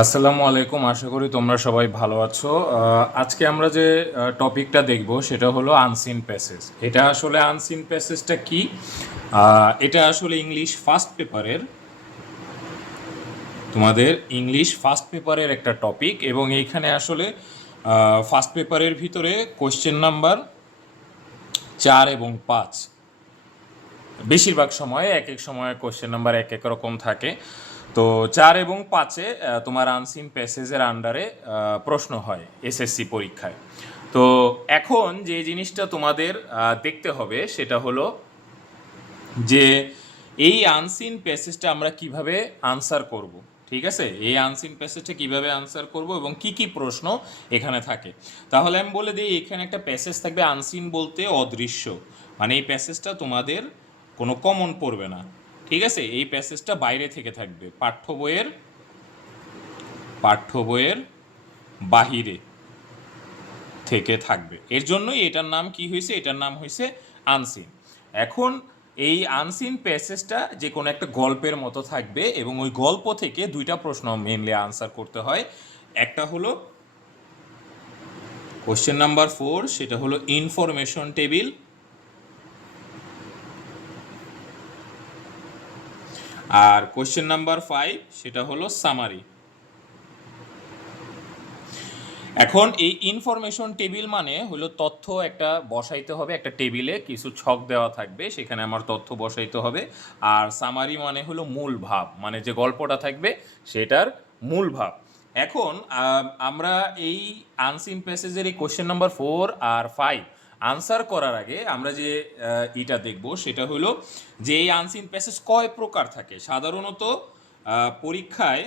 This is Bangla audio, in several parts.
আসসালামু আলাইকুম, আশা করি তোমরা সবাই ভালো আছো। আজকে আমরা যে টপিকটা দেখব সেটা হলো আনসিন প্যাসেজ। এটা আসলে আনসিন প্যাসেজটা কি? এটা আসলে ইংলিশ ফার্স্ট পেপারের, তোমাদের ইংলিশ ফার্স্ট পেপারের একটা টপিক, এবং এইখানে আসলে ফার্স্ট পেপারের ভিতরে কোশ্চেন নাম্বার 4 এবং 5 বেশিরভাগ সময়ে এক এক সময় কোশ্চেন নাম্বার এক এক রকম থাকে। তো 4 এবং 5-এ তোমার আনসিন প্যাসেজের আন্ডারে প্রশ্ন হয় এসএসসি পরীক্ষায়। তো এখন যে জিনিসটা তোমাদের দেখতে হবে সেটা হলো যে এই আনসিন প্যাসেজটা আমরা কিভাবে আনসার করব। ঠিক আছে, এই আনসিন প্যাসেজটা কিভাবে আনসার করব এবং কি কি প্রশ্ন এখানে থাকে। তাহলে আমি বলে দিই, এখানে একটা প্যাসেজ থাকবে আনসিন বলতে অদৃশ্য, মানে এই প্যাসেজটা তোমাদের কোনো কমন পড়বে না। ঠিক আছে, এই প্যাসেজটা বাইরে থেকে থাকবে, পাঠ্য বইয়ের বাহিরে থেকে থাকবে। এর জন্যই এটার নাম কি হয়েছে, এটার নাম হয়েছে আনসিন। এখন এই আনসিন প্যাসেজটা যে কোনো একটা গল্পের মতো থাকবে, এবং ওই গল্প থেকে দুইটা প্রশ্ন মেনলি আনসার করতে হয়। একটা হলো কোশ্চেন নাম্বার 4, সেটা হলো ইনফরমেশন টেবিল, আর কোশ্চেন নাম্বার 5 সেটা হলো সামারি। এখন এই ইনফরমেশন টেবিল মানে হলো তথ্য একটা বসাইতে হবে, একটা টেবিলে কিছু ছক দেওয়া থাকবে, সেখানে আমার তথ্য বসাইতে হবে। আর সামারি মানে হলো মূল ভাব, মানে যে গল্পটা থাকবে সেটার মূল ভাব। এখন আমরা এই আনসিন প্যাসেজের এই কোশ্চেন নাম্বার 4 আর 5 আনসার করার আগে আমরা যে ইটা দেখব সেটা হলো যে এই আনসিন প্যাসেজ কয় প্রকার থাকে। সাধারণত পরীক্ষায়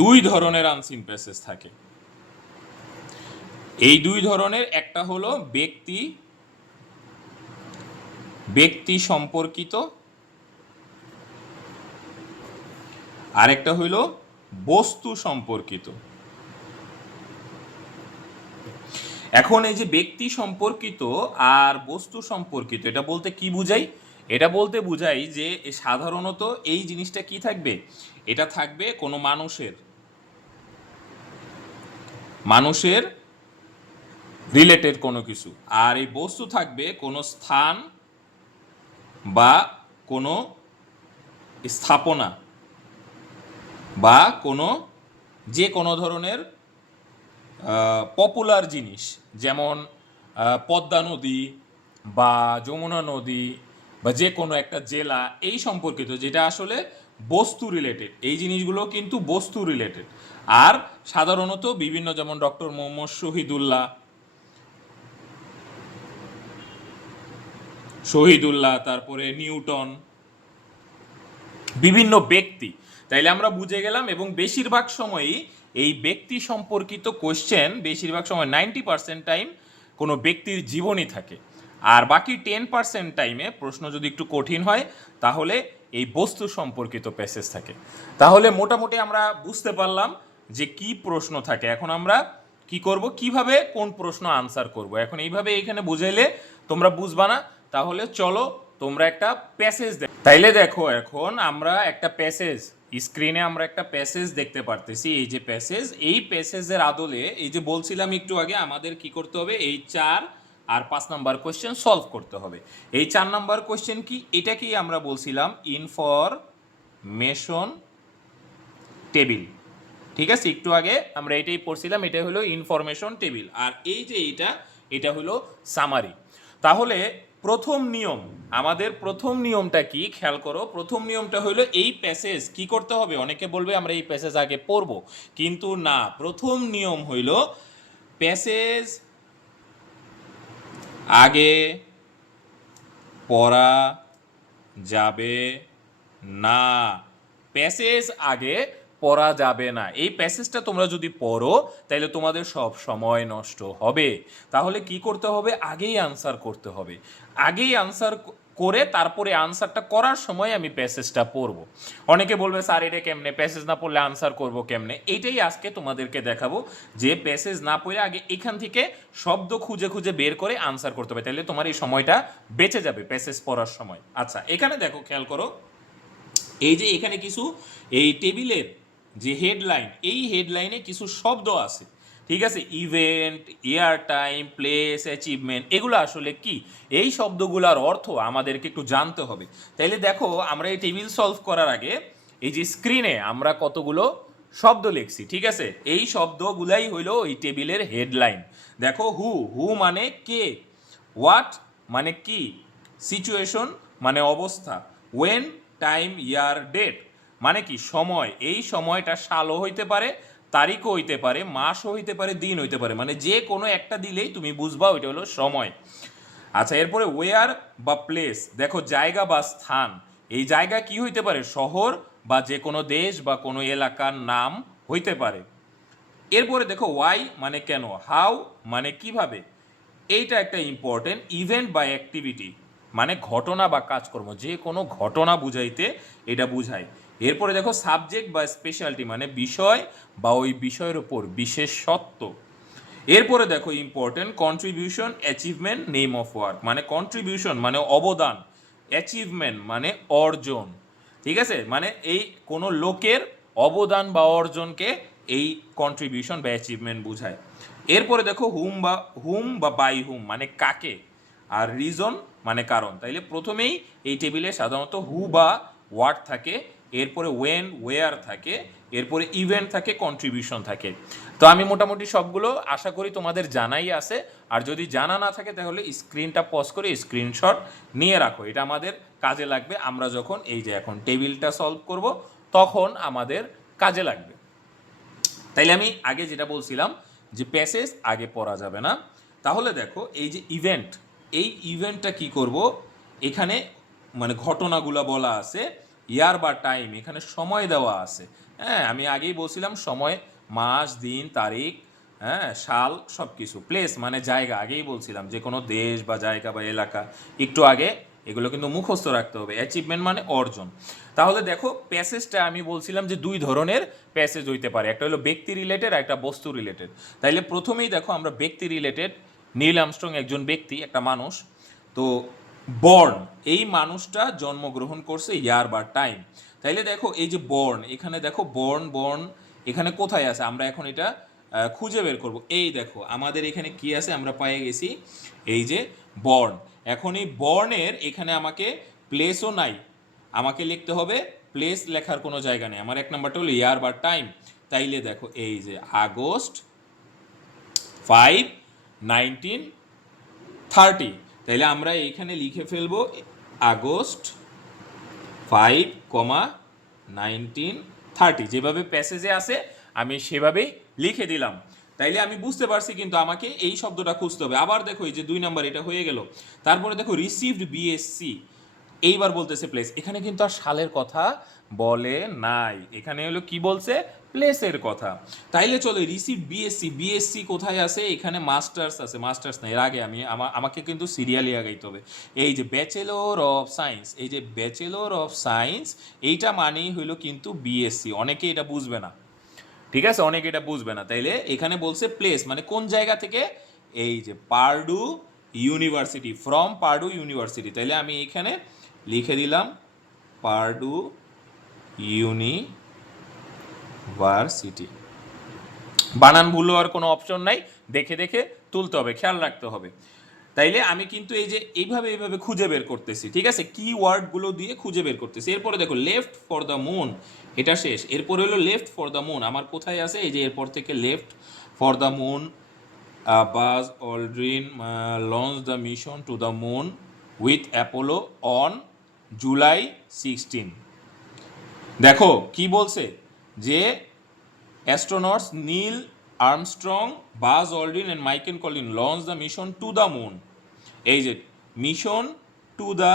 দুই ধরনের আনসিন প্যাসেজ থাকে। এই দুই ধরনের, একটা হলো ব্যক্তি সম্পর্কিত, আর একটা হইল বস্তু সম্পর্কিত। এখন এই যে ব্যক্তি সম্পর্কিত আর বস্তু সম্পর্কিত, এটা বলতে কি বুঝাই? এটা বলতে বুঝাই যে সাধারণত এই জিনিসটা কি থাকবে, এটা থাকবে কোনো মানুষের রিলেটেড কোনো কিছু, আর এই বস্তু থাকবে কোনো স্থান বা কোনো স্থাপনা বা যে কোনো ধরনের পপুলার জিনিস, যেমন পদ্মা নদী বা যমুনা নদী বা যে কোনো একটা জেলা, এই সম্পর্কিত, যেটা আসলে বস্তু রিলেটেড। এই জিনিসগুলো কিন্তু বস্তু রিলেটেড। আর সাধারণত বিভিন্ন, যেমন ডক্টর মোহাম্মদ শহীদুল্লাহ, তারপরে নিউটন, বিভিন্ন ব্যক্তি, তাইলে আমরা বুঝে গেলাম। এবং বেশিরভাগ সময়ই এই ব্যক্তি সম্পর্কিত কোশ্চেন, বেশিরভাগ সময় 90% টাইম কোনো ব্যক্তির জীবনী থাকে, আর বাকি 10% টাইমে প্রশ্ন যদি একটু কঠিন হয় তাহলে এই বস্তু সম্পর্কিত প্যাসেজ থাকে। তাহলে মোটামুটি আমরা বুঝতে পারলাম যে কি প্রশ্ন থাকে। এখন আমরা কি করব, কিভাবে কোন প্রশ্ন আনসার করব। এখন এইভাবে এখানে বুঝাইলে তোমরা বুঝবা না, তাহলে চলো তোমরা একটা প্যাসেজ তাইলে দেখো, এখন আমরা একটা প্যাসেজ, স্ক্রিনে আমরা একটা প্যাসেজ দেখতে পারতেছি। এই যে প্যাসেজ, এই প্যাসেজের আদলে এই যে বলছিলাম একটু আগে, আমাদের কি করতে হবে, এই 4 আর 5 নাম্বার কোশ্চেন সলভ করতে হবে। এই 4 নাম্বার কোশ্চেন কি, এটাকেই আমরা বলছিলাম ইনফরমেশন টেবিল। ঠিক আছে, একটু আগে আমরা এটাই পড়ছিলাম, এটা হলো ইনফরমেশন টেবিল, আর এই যে এটা হলো সামারি। তাহলে আমাদের প্রথম নিয়মটা কি, খেয়াল করো। প্রথম নিয়মটা হলো এই প্যাসেজ কি করতে হবে। অনেকে বলবে আমরা এই প্যাসেজ আগে পড়ব, কিন্তু না, প্রথম নিয়ম হইল প্যাসেজ আগে পড়া যাবে না। প্যাসেজ আগে পড়া যাবে না। এই প্যাসেজটা তোমরা যদি পড়ো তাহলে তোমাদের সব সময় নষ্ট হবে। তাহলে কি করতে হবে, আগেই আনসার করতে হবে। আগেই আনসার করে তারপরে আনসারটা করার সময় আমি প্যাসেজটা পড়বো। অনেকে বলবে স্যার এটা কেমনে, প্যাসেজ না পড়লে আনসার করব কেমনে? এইটাই আজকে তোমাদেরকে দেখাবো, যে প্যাসেজ না পড়ে আগে এখান থেকে শব্দ খুঁজে খুঁজে বের করে আনসার করতে হবে, তাহলে তোমার এই সময়টা বেঁচে যাবে প্যাসেজ পড়ার সময়। আচ্ছা, এখানে দেখো, খেয়াল করো, এই যে এখানে কিছু এই টেবিলের যে হেডলাইন, এই হেডলাইনে কিছু শব্দ আছে, ঠিক আছে? ইভেন্ট, ইয়ার টাইম, প্লেস, অ্যাচিভমেন্ট, এগুলো আসলে কি? এই শব্দগুলোর অর্থ আমাদেরকে একটু জানতে হবে। তাইলে দেখো আমরা এই টেবিল সলভ করার আগে এই যে স্ক্রিনে আমরা কতগুলো শব্দ লিখছি, ঠিক আছে? এই শব্দগুলাই হইলো এই টেবিলের হেডলাইন। দেখো হু, হু মানে কে, হোয়াট মানে কি, সিচুয়েশন মানে অবস্থা, ওয়েন, টাইম, ইয়ার, ডেট মানে কি সময়। এই সময়টা সালও হইতে পারে, তারিখও হইতে পারে, মাসও হইতে পারে, দিন হইতে পারে, মানে যে কোনো একটা দিলেই তুমি বুঝবা ওইটা হলো সময়। আচ্ছা, এরপরে ওয়ার বা প্লেস, দেখো জায়গা বা স্থান। এই জায়গা কি হইতে পারে? শহর বা যে কোনো দেশ বা কোনো এলাকার নাম হইতে পারে। এরপরে দেখো ওয়াই মানে কেন, হাউ মানে কিভাবে। এইটা একটা ইম্পর্টেন্ট। ইভেন্ট বা অ্যাক্টিভিটি মানে ঘটনা বা কাজকর্ম, যে কোনো ঘটনা বুঝাইতে এটা বুঝায়। এরপরে দেখো সাবজেক্ট বা স্পেশালিটি মানে বিষয় বা ওই বিষয়ের উপর বিশেষত্ব। এরপরে দেখো important contribution, achievement, name of work মানে কন্ট্রিবিউশন মানে অবদান, অ্যাচিভমেন্ট মানে অর্জন, ঠিক আছে? মানে এই কোনো লোকের অবদান বা অর্জনকে এই কন্ট্রিবিউশন বা অ্যাচিভমেন্ট বোঝায়। এরপরে দেখো হুম বা বাই হুম মানে কাকে, আর রিজন মানে কারণ। তাইলে প্রথমেই এই টেবিলে সাধারণত হু বা হোয়াট থাকে, এরপরে ওয়েন, ওয়েয়ার থাকে, এরপরে ইভেন্ট থাকে, কন্ট্রিবিউশন থাকে। তো আমি মোটামুটি সবগুলো আশা করি তোমাদের জানাই আছে। আর যদি জানা না থাকে তাহলে স্ক্রিনটা পজ করে স্ক্রিনশট নিয়ে রাখো, এটা আমাদের কাজে লাগবে। আমরা যখন এই যে এখন টেবিলটা সলভ করব তখন আমাদের কাজে লাগবে। তাইলে আমি আগে যেটা বলছিলাম যে প্যাসেজ আগে পড়া যাবে না। তাহলে দেখো এই যে ইভেন্ট, এই ইভেন্টটা কি করব, এখানে মানে ঘটনাগুলো বলা আছে, ইয়ার বা টাইম এখানে সময় দেওয়া আছে। হ্যাঁ, আমি আগেই বলছিলাম সময় মাস, দিন, তারিখ, হ্যাঁ, সাল, সব কিছু। প্লেস মানে জায়গা, আগেই বলছিলাম যে কোনো দেশ বা জায়গা বা এলাকা, একটু আগে। এগুলো কিন্তু মুখস্থ রাখতে হবে। অ্যাচিভমেন্ট মানে অর্জন। তাহলে দেখো প্যাসেজটা আমি বলছিলাম যে দুই ধরনের প্যাসেজ হইতে পারে, একটা হলো ব্যক্তি রিলেটেড আর একটা বস্তু রিলেটেড। তাইলে প্রথমেই দেখো আমরা ব্যক্তি রিলেটেড। নীল আর্মস্ট্রং একজন ব্যক্তি, একটা মানুষ। তো বর্ন, এই মানুষটা জন্মগ্রহণ করছে ইয়ার বা টাইম। তাইলে দেখো এই যে বর্ন, এখানে দেখো বর্ন, বর্ন এখানে কোথায় আছে আমরা এখন এটা খুঁজে বের করব। এই দেখো আমাদের এখানে কি আছে, আমরা পেয়ে গেছি এই যে বর্ন। এখন এই বর্নের এখানে আমাকে প্লেসও নাই, আমাকে লিখতে হবে প্লেস, লেখার কোনো জায়গা নেই। আমার এক নাম্বারটা হলো ইয়ার বা টাইম। তাইলে দেখো এই যে আগস্ট 5, 1930। তাইলে আমরা এইখানে লিখে ফেলবো আগস্ট 5, 1930, যেভাবে প্যাসেজে আছে আমি সেভাবেই লিখে দিলাম। তাইলে আমি বুঝতে পারছি, কিন্তু আমাকে এই শব্দটা খুঁজতে হবে। আবার দেখো এই যে 2 নাম্বার এটা হয়ে গেল। তারপরে দেখো রিসিভড বিএসসি, এইবার বলতেছে প্লেস। এখানে কিন্তু আর সালের কথা বলে নাই, এখানে হলো কি বলছে, প্লেসের কথা। তাইলে চলো রিসিভ বিএসসি, বিএসসি কোথায় আছে, এখানে মাস্টার্স আছে, মাস্টার্স না, এর আগে আমি আমাকে কিন্তু সিরিয়ালি আগাইতে হবে। এই যে ব্যাচেলর অফ সায়েন্স, এই যে ব্যাচেলর অফ সায়েন্স, এইটা মানেই হইলো কিন্তু বিএসসি। অনেকে এটা বুঝবে না, ঠিক আছে? অনেকে এটা বুঝবে না। তাইলে এখানে বলছে প্লেস মানে কোন জায়গা থেকে, এই যে Purdue university, from Purdue university. তাইলে আমি এখানে লিখে দিলাম পার্ডু ইউনিভার্সিটি। বানান ভুল হওয়ার কোনো অপশন নাই, দেখে দেখে তুলতে হবে, খেয়াল রাখতে হবে। তাইলে আমি কিন্তু এই যে এইভাবে এইভাবে খুঁজে বের করতেছি, ঠিক আছে? কি ওয়ার্ডগুলো দিয়ে খুঁজে বের করতেছি। এরপরে দেখো লেফট ফর দ্য মুন, এটা শেষ। এরপরে হলো লেফট ফর দ্য মুন, আমার কোথায় আছে, এই যে এরপর থেকে left for the moon, Buzz Aldrin launch the mission to the moon with Apollo on July 16। দেখো কি বলছে যে astronauts Neil Armstrong, Buzz Aldrin and Michael Collins launch the mission to the moon. এই যে মিশন টু দ্য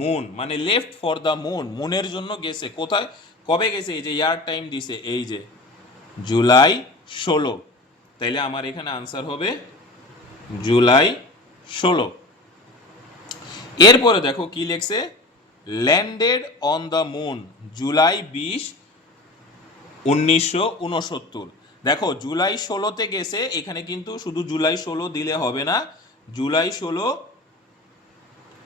মুন মানে লেফট ফর দ্য মুন, মুনের জন্য গেছে। কোথায়, কবে গেছে, এই যে ইয়ার টাইম দিছে, এই যে জুলাই 16। তাইলে আমার এখানে আনসার হবে জুলাই 16। এরপরে দেখো কি লেখছে, landed on the moon July 20, 1969। দেখো জুলাই 16তে গেছে, এখানে কিন্তু শুধু জুলাই 16 দিলে হবে না, জুলাই 16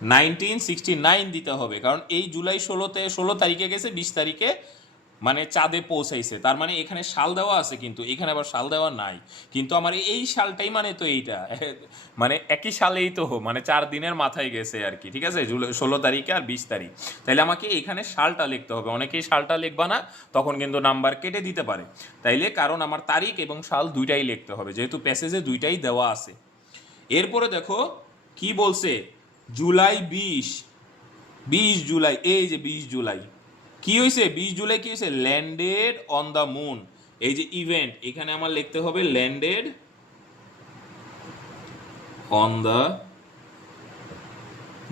1969 দিতে হবে, কারণ এই জুলাই 16 তারিখে গেছে, 20 তারিখে মানে চাঁদে পৌঁছাইছে, তার মানে এখানে সাল দেওয়া আছে, কিন্তু এখানে আবার সাল দেওয়া নাই, কিন্তু আমার এই সালটাই মানে তো এইটা মানে একই সালেই তো, মানে 4 দিনের মাথায় গেছে আর কি, ঠিক আছে, জুলাই 16 তারিখে আর 20 তারিখ। তাইলে আমাকে এখানে সালটা লিখতে হবে, অনেকেই সালটা লিখবা না, তখন কিন্তু নাম্বার কেটে দিতে পারে। তাইলে কারণ আমার তারিখ এবং সাল দুইটাই লিখতে হবে, যেহেতু প্যাসেজে দুইটাই দেওয়া আছে। এরপরে দেখো কি বলছে, জুলাই 20 জুলাই, এই যে 20 জুলাই কি হয়েছে, 20 জুলাই কি হয়েছে, ল্যান্ডেড অন দ্য মুন। এই যে ইভেন্ট, এখানে আমার লিখতে হবে ল্যান্ডেড অন দ্য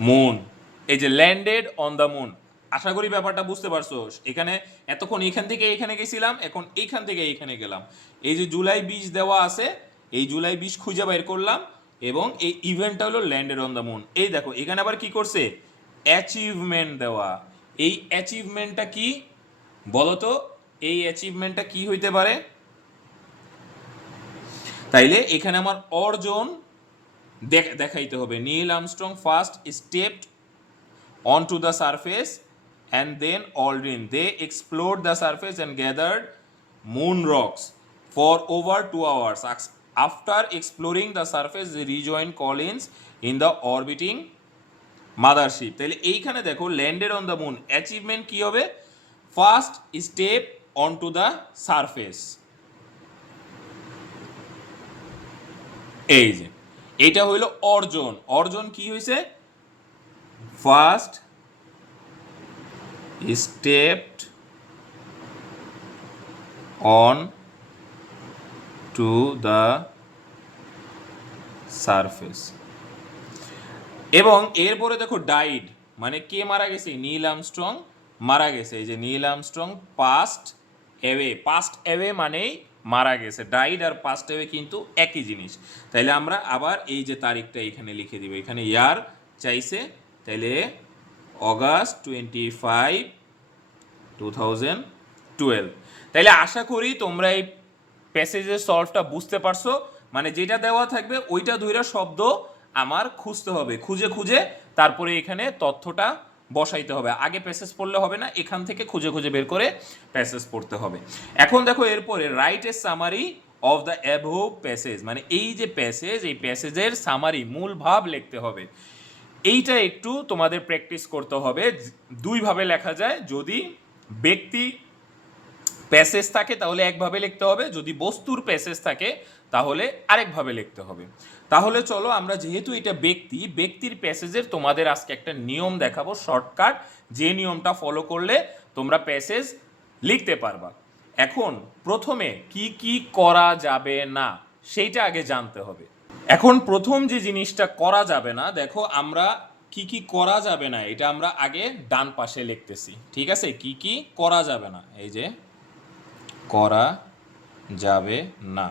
মুন। এই যে ল্যান্ডেড অন দ্য মুন, আশা করি ব্যাপারটা বুঝতে পারছো। এখানে এতক্ষণ এখান থেকে এখানে গেছিলাম, এখন এইখান থেকে এইখানে গেলাম। এই যে জুলাই 20 দেওয়া আছে, এই জুলাই 20 খুঁজে বের করলাম, এবং এই ইভেন্টটা হলো ল্যান্ডেড অন দ্য মুন। এই দেখো এখানে আবার কি করছে, অ্যাচিভমেন্ট দেওয়া। এই অ্যাচিভমেন্টটা কি বলো তো, এই অ্যাচিভমেন্টটা কি হইতে পারে? তাইলে এখানে আমার অর্জন দেখাইতে হবে। Neil Armstrong first stepped onto the surface and then Aldrin. They explored the surface and gathered moon rocks for over 2 hours. After exploring the surface, they rejoined Collins in the orbiting mothership. তাহলে এইখানে দেখো landed on the moon, achievement কি হবে, ফার্স্ট স্টেপ অনটু দ্য সারফেস। এই যে এটা হইল অর্জন, অর্জন কি হয়েছে, first stepped on to the surface। এবং এরপরে দেখো ডাইড, মানে কে মারা গেছে, নীল আর্মস্ট্রং মারা গেছে। এই যে Neil Armstrong passed away, passed away মানেই মারা গেছে, ডাইড আর পাস্ট অ্যাওয়ে কিন্তু একই জিনিস। তাইলে আমরা আবার এই যে তারিখটা এখানে লিখে দিব, এখানে ইয়ার চাইছে, তাইলে অগাস্ট 25, 2012। তাইলে আশা করি তোমরা এই প্যাসেজের সলভটা বুঝতে পারছো। মানে যেটা দেওয়া থাকবে ওইটা ধইরা শব্দ আমার খুঁজতে হবে, খুঁজে খুঁজে তারপরে এখানে তথ্যটা বসাইতে হবে। আগে প্যাসেজ পড়লে হবে না, এখান থেকে খুঁজে খুঁজে বের করে প্যাসেজ পড়তে হবে। এখন দেখো এরপরে write a summary of the above passage, মানে এই যে প্যাসেজ, এই প্যাসেজের সামারি, মূল ভাব লিখতে হবে। এইটা একটু তোমাদের প্র্যাকটিস করতে হবে। দুইভাবে লেখা যায়, যদি ব্যক্তি প্যাসেজ থাকে তাহলে একভাবে লিখতে হবে, যদি বস্তুর প্যাসেজ থাকে তাহলে আরেকভাবে লিখতে হবে। তাহলে চলো আমরা, যেহেতু এটা ব্যক্তির প্যাসেজের তোমাদের আজকে একটা নিয়ম দেখাবো শর্টকাট, যে নিয়মটা ফলো করলে তোমরা প্যাসেজ লিখতে পারবা। এখন প্রথমে কি কি করা যাবে না সেইটা আগে জানতে হবে। এখন প্রথম যে জিনিসটা করা যাবে না, দেখো আমরা কি কি করা যাবে না এটা আমরা আগে ডান পাশে লিখতেছি, ঠিক আছে, কি কি করা যাবে না, এই যে করা যাবে না,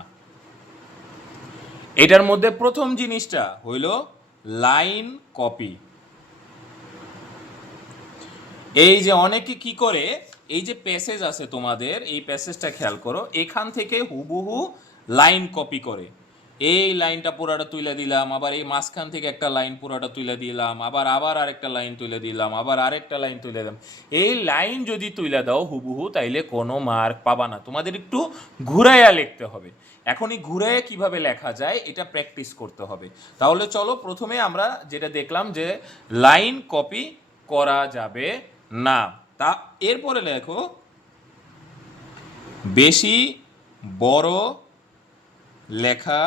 এটার মধ্যে প্রথম জিনিসটা হইল লাইন কপি। এই যে অনেকে কি করে, এই যে প্যাসেজ আছে তোমাদের, এই প্যাসেজটা খেয়াল করো, এখান থেকে হুবহু লাইন কপি করে, এই লাইনটা পুরাটা তুলে দিলাম, আবার এই মাঝখান থেকে একটা লাইন পুরাটা তুলে দিলাম, আবার আরেকটা লাইন তুলে দিলাম, আবার আরেকটা লাইন তুলে দিলাম। এই লাইন যদি তুলে দাও হুবহু, তাইলে কোনো মার্ক পাবা না, তোমাদের একটু ঘুরাইয়া লিখতে হবে। এখন এই ঘুরাইয়া কিভাবে লেখা যায় এটা প্র্যাকটিস করতে হবে। তাহলে চলো প্রথমে আমরা যেটা দেখলাম যে লাইন কপি করা যাবে না, তা এরপরে লেখো বেশি বড় লেখা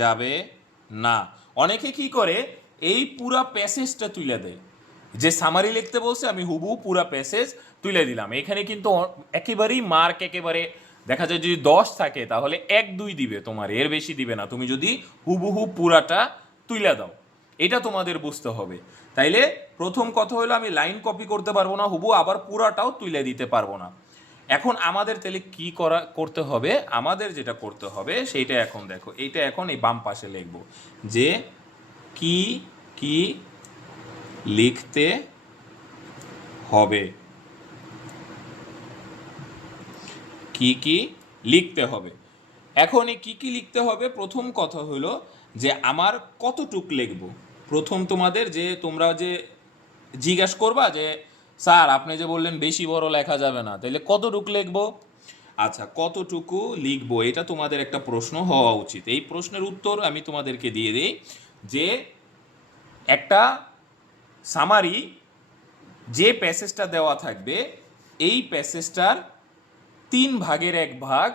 যাবে না। অনেকে কি করে, এই পুরা প্যাসেজটা তুলে দেয়, যে সামারি লিখতে বলছে আমি হুবহু পুরা প্যাসেজ তুলে দিলাম। এখানে কিন্তু একেবারেই মার্ক একেবারে দেখা যায়, যদি 10 থাকে তাহলে 1-2 দিবে, তোমার এর বেশি দিবে না, তুমি যদি হুবহু পুরাটা তুলে দাও। এটা তোমাদের বুঝতে হবে। তাইলে প্রথম কথা হলো আমি লাইন কপি করতে পারবো না হুবহু, আবার পুরাটাও তুলে দিতে পারবো না। এখন আমাদের তাহলে কি করতে হবে, আমাদের যেটা করতে হবে সেইটা এখন দেখো, এইটা এখন এই বাম পাশে লিখব, যে কি কি লিখতে হবে, কি কি লিখতে হবে। এখন এই কি কি লিখতে হবে, প্রথম কথা হলো যে আমার কতটুক লিখব, প্রথম তোমাদের যে তোমরা যে জিজ্ঞাসা করবা যে স্যার আপনি যে বললেন বেশি বড় লেখা যাবে না, তাহলে কতটুকু লিখবো? আচ্ছা, কতটুকু লিখবো এটা তোমাদের একটা প্রশ্ন হওয়া উচিত। এই প্রশ্নের উত্তর আমি তোমাদেরকে দিয়ে দিই যে একটা সামারি যে প্যাসেজটা দেওয়া থাকবে এই প্যাসেজটার 3/1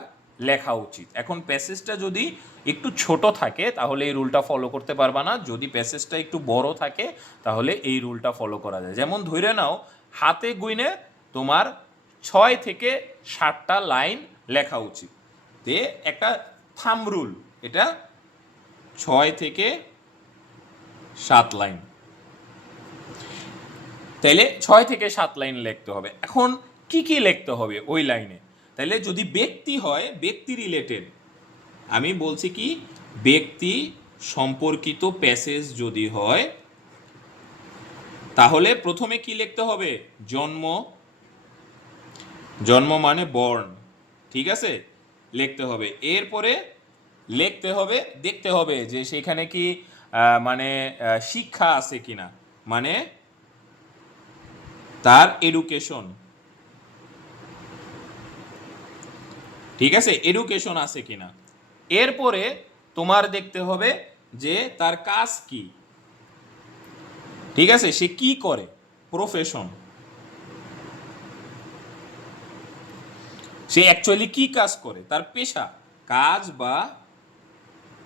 লেখা উচিত। এখন প্যাসেজটা যদি একটু ছোট থাকে তাহলে এই রুলটা ফলো করতে পারবা না, যদি প্যাসেজটা একটু বড় থাকে তাহলে এই রুলটা ফলো করা যায়। যেমন ধরে নাও হাতে গুইনে তোমার 6 থেকে 7টা লাইন লেখা উচিত, তে একটা থাম্ব রুল, এটা 6 থেকে 7 লাইন, তাইলে 6 থেকে 7 লাইন লিখতে হবে। এখন কি কি লিখতে হবে ওই লাইনে? তাইলে যদি ব্যক্তি হয়, ব্যক্তি রিলেটেড, আমি বলছি কি ব্যক্তি সম্পর্কিত প্যাসেজ যদি হয় তাহলে প্রথমে কি লিখতে হবে? জন্ম, জন্ম মানে বর্ন, ঠিক আছে, লিখতে হবে। এরপরে লিখতে হবে, দেখতে হবে যে সেখানে কি মানে শিক্ষা আছে কিনা, মানে তার এডুকেশন, ঠিক আছে, এডুকেশন আছে কিনা। এরপরে তোমার দেখতে হবে যে তার কাজ কি, ঠিক আছে, সে কি করে, প্রফেশন, সে অ্যাকচুয়ালি কি কাজ করে, তার পেশা, কাজ বা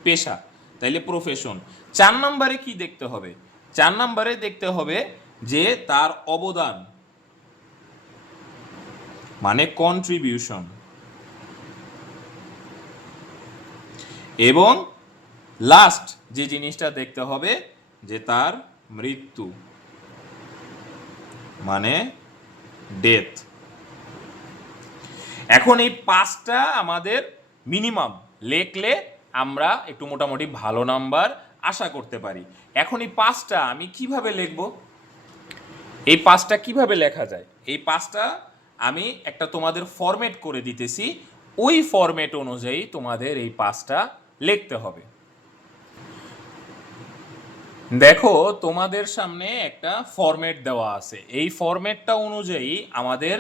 পেশা, তাইলে প্রফেশন। 4 নম্বরে কি দেখতে হবে? 4 নম্বরে দেখতে হবে যে তার অবদান, মানে কন্ট্রিবিউশন, এবং লাস্ট যে জিনিসটা দেখতে হবে যে তার মৃত্যু, মানে ডেথ। এখন এই 5টা আমাদের মিনিমাম লেখলে আমরা একটু মোটামুটি ভালো নাম্বার আশা করতে পারি। এখন এই 5টা আমি কিভাবে লিখব? এই 5টা কিভাবে লেখা যায়? এই 5টা আমি একটা তোমাদের ফরম্যাট করে দিতেছি, ওই ফরম্যাট অনুযায়ী তোমাদের এই 5টা লিখতে হবে। দেখো তোমাদের সামনে একটা ফরম্যাট দেওয়া আছে, এই ফরম্যাটটা অনুযায়ী আমাদের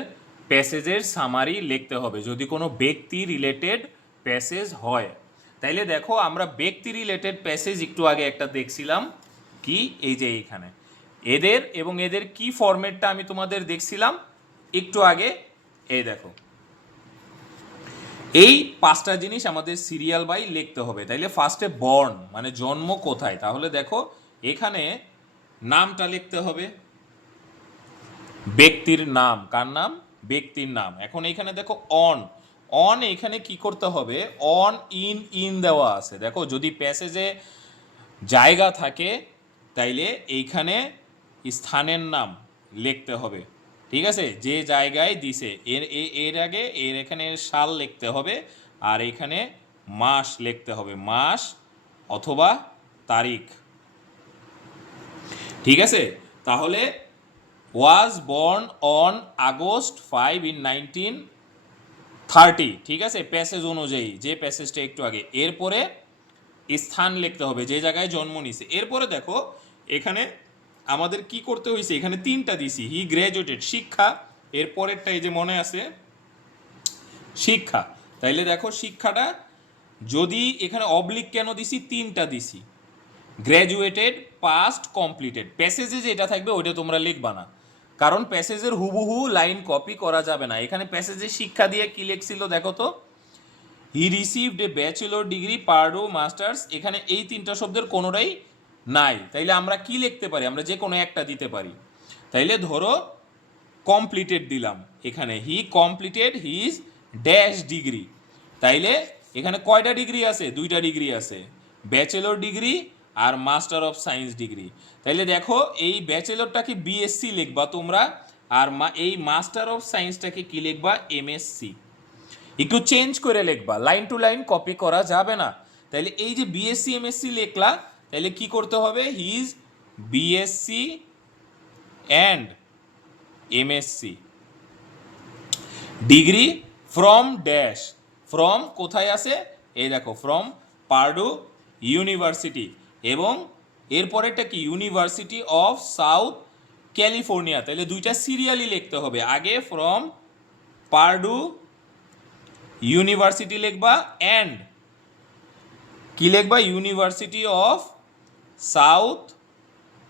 প্যাসেজের সামারি লিখতে হবে যদি কোনো ব্যক্তি রিলেটেড প্যাসেজ হয়। তাইলে দেখো আমরা ব্যক্তি রিলেটেড প্যাসেজ একটু আগে একটা দেখছিলাম, কি এই যে এইখানে এদের এবং এদের কি ফরম্যাটটা আমি তোমাদের দেখছিলাম একটু আগে, এই দেখো এই 5টা জিনিস আমাদের সিরিয়াল বাই লিখতে হবে। তাইলে ফার্স্টে বর্ন মানে জন্ম কোথায়, তাহলে দেখো এখানে নামটা লিখতে হবে, ব্যক্তির নাম, কার নাম? ব্যক্তির নাম। এখন এখানে দেখো অন, অন এখানে কি করতে হবে? অন ইন দেওয়া আছে, দেখো যদি প্যাসেজে জায়গা থাকে তাইলে এইখানে স্থানের নাম লিখতে হবে, ঠিক আছে, যে জায়গায় দিছে এর আগে এর এখানে সাল লিখতে হবে, আর এখানে মাস লিখতে হবে, মাস অথবা তারিখ, ঠিক আছে। তাহলে was born on August 5 in 1930, ঠিক আছে, প্যাসেজ অনুযায়ী যে প্যাসেজটা একটু আগে। এরপরে স্থান লিখতে হবে, যে জায়গায় জন্ম নিছে। এরপরে দেখো এখানে আমাদের কি করতে হয়েছে, এখানে 3টা দিছি, হি গ্র্যাজুয়েটেড, শিক্ষা, এরপরেরটা এই যে মনে আছে শিক্ষা, তাইলে দেখো শিক্ষাটা যদি এখানে অবলিক কেন দিছি, 3টা দিছি, গ্র্যাজুয়েটেড, পাস্ট, কমপ্লিটেড। প্যাসেজে যেটা থাকবে ওইটা তোমরা লিখবা না, কারণ প্যাসেজের হুবহু লাইন কপি করা যাবে না। এখানে প্যাসেজে শিক্ষা দিয়ে কি লিখছিল দেখো তো, হি received a bachelor degree, Perdue, masters, এখানে এই 3টা শব্দের কোনোটাই নাই, তাইলে আমরা কি লিখতে পারি? আমরা যে কোনো একটা দিতে পারি। তাইলে ধরো কমপ্লিটেড দিলাম, এখানে he completed his dash degree, তাইলে এখানে কয়টা ডিগ্রি আছে? 2টা ডিগ্রি আছে, ব্যাচেলর ডিগ্রি আর মাস্টার অফ সায়েন্স ডিগ্রি। তাইলে দেখো এই ব্যাচেলরটাকে বিএসসি লিখবা তোমরা, আর এই মাস্টার অফ সায়েন্সটাকে কি লিখবা? এমএসসি। একটু চেঞ্জ করে লিখবা, লাইন টু লাইন কপি করা যাবে না। তাইলে এই যে বিএসসি এমএসসি লিখলা, তাইলে কি করতে হবে? His BSc and MSc degree from dash, from কোথায় আছে? এই দেখো ফ্রম পার্ডু ইউনিভার্সিটি, এবং এরপরেরটা কি ইউনিভার্সিটি অফ সাউথ ক্যালিফোর্নিয়া, তাহলে দুইটা সিরিয়ালি লিখতে হবে, আগে ফ্রম পার্ডু ইউনিভার্সিটি লিখবা অ্যান্ড কি লিখবা ইউনিভার্সিটি অফ সাউথ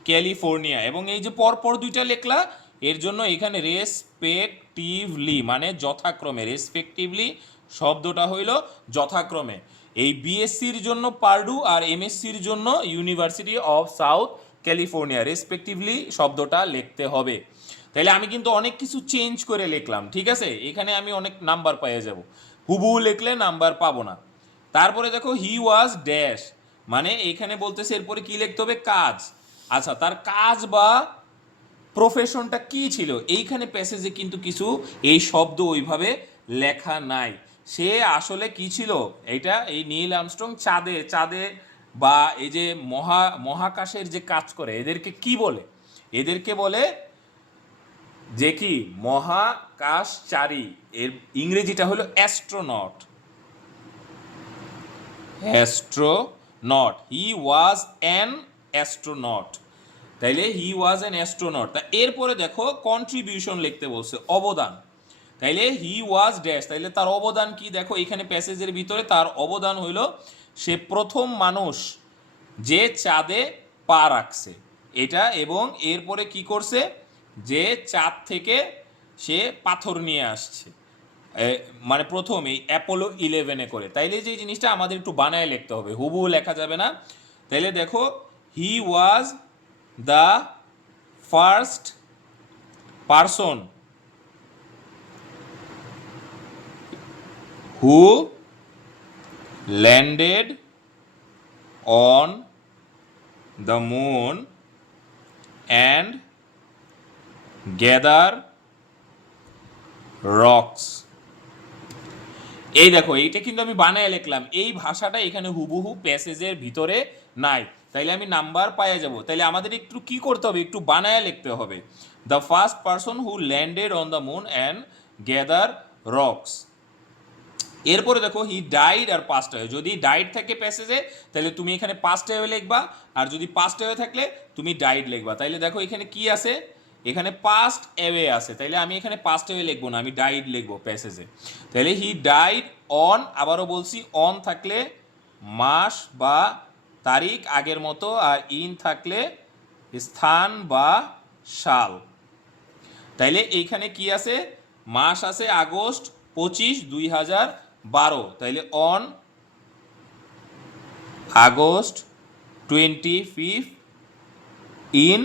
ক্যালিফোর্নিয়া, এবং এই যে পরপর দুইটা লেখলা এর জন্য এখানে রেসপেক্টিভলি মানে যথাক্রমে, রেসপেক্টিভলি শব্দটা হইল যথাক্রমে। এই বিএসসির জন্য পার্ডু আর এমএসসির জন্য university of south California, respectively শব্দটা লিখতে হবে। তাইলে আমি কিন্তু অনেক কিছু চেঞ্জ করে লিখলাম, ঠিক আছে, এখানে আমি অনেক নাম্বার পেয়ে যাব, হুবহু লিখলে নাম্বার পাবো না। তারপরে দেখো হি ওয়াজ ড্যাশ, মানে এখানে বলতেছে এরপরে কি লিখতে হবে কাজ। আচ্ছা, তার কাজ বা প্রফেশনটা কি ছিল, এইখানে প্যাসেজে কিন্তু কিছু এই শব্দ ওইভাবে লেখা নাই। সে আসলে কি ছিল, এটা এই নীল আর্মস্ট্রং চাঁদে বা এই যে মহাকাশের যে কাজ করে এদেরকে কি বলে, এদেরকে বলে যে কি মহাকাশচারী, এর ইংরেজিটা হলো astronaut. Astronaut, he was an astronaut, তাইলে হি ওয়াজ অ্যান অ্যাস্ট্রোনট। তা এরপরে দেখো কন্ট্রিবিউশন লিখতে বলছে, অবদান, তাইলে হি ওয়াজ ড্যাশ, তাইলে তার অবদান কি, দেখো এখানে প্যাসেজের ভিতরে তার অবদান হইল সে প্রথম মানুষ যে চাঁদে পা রাখছে এটা, এবং এরপরে কি করছে যে চাঁদ থেকে সে পাথর নিয়ে আসছে, মানে প্রথম এই অ্যাপোলো 11-এ করে। তাইলে যে জিনিসটা আমাদের একটু বানায় লিখতে হবে, হুবহু লেখা যাবে না। তাইলে দেখো he was the first person who landed on the moon and gather rocks। এই দেখো এইটা কিন্তু আমি বানায় লিখলাম, এই ভাষাটা এখানে হুবহু প্যাসেজের ভিতরে নাই, তাইলে আমি নাম্বার পাইয়া যাব। তাইলে আমাদের একটু কি করতে হবে, একটু বানায় লিখতে হবে, the first person who landed on the moon and gather rocks. এরপরে দেখো হি ডাইড আর পাস্ট হয়ে, যদি ডাইড থাকে প্যাসেজে তাহলে তুমি এখানে পাস্ট হয়ে লিখবা, আর যদি পাস্ট হয়ে থাকলে তুমি ডাইড লিখবা। তাইলে দেখো এখানে কি আছে, এখানে পাস্ট অ্যাওয়ে আছে, তাইলে আমি এখানে পাস্ট অ্যাওয়ে লিখবো না, আমি ডাইড লিখবো প্যাসেজে। তাহলে হি ডাইড অন, আবারও বলছি অন থাকলে মাস বা তারিখ আগের মতো, আর ইন থাকলে স্থান বা সাল। তাইলে এইখানে কি আছে, মাস আছে আগস্ট 25, 2012, তাইলে অন আগস্ট 25 ইন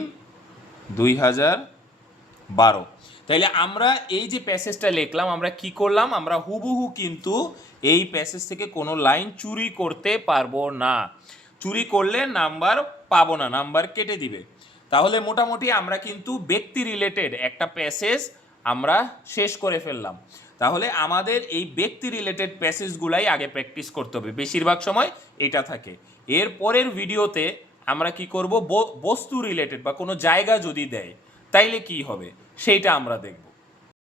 2012। তাইলে আমরা এই যে প্যাসেজটা লিখলাম আমরা কি করলাম, আমরা হুবহু কিন্তু এই প্যাসেজ থেকে কোনো লাইন চুরি করতে পারবো না, চুরি করলে নাম্বার পাবো না, নাম্বার কেটে দিবে। তাহলে মোটামুটি আমরা কিন্তু ব্যক্তি রিলেটেড একটা প্যাসেজ আমরা শেষ করে ফেললাম। তাহলে আমাদের এই ব্যক্তি রিলেটেড প্যাসেজগুলাই আগে প্র্যাকটিস করতে হবে, বেশিরভাগ সময় এটা থাকে। এর পরের ভিডিওতে আমরা কি করব, বস্তু রিলেটেড বা কোনো জায়গা যদি দেয় তাইলে কি হবে সেইটা আমরা দেখব।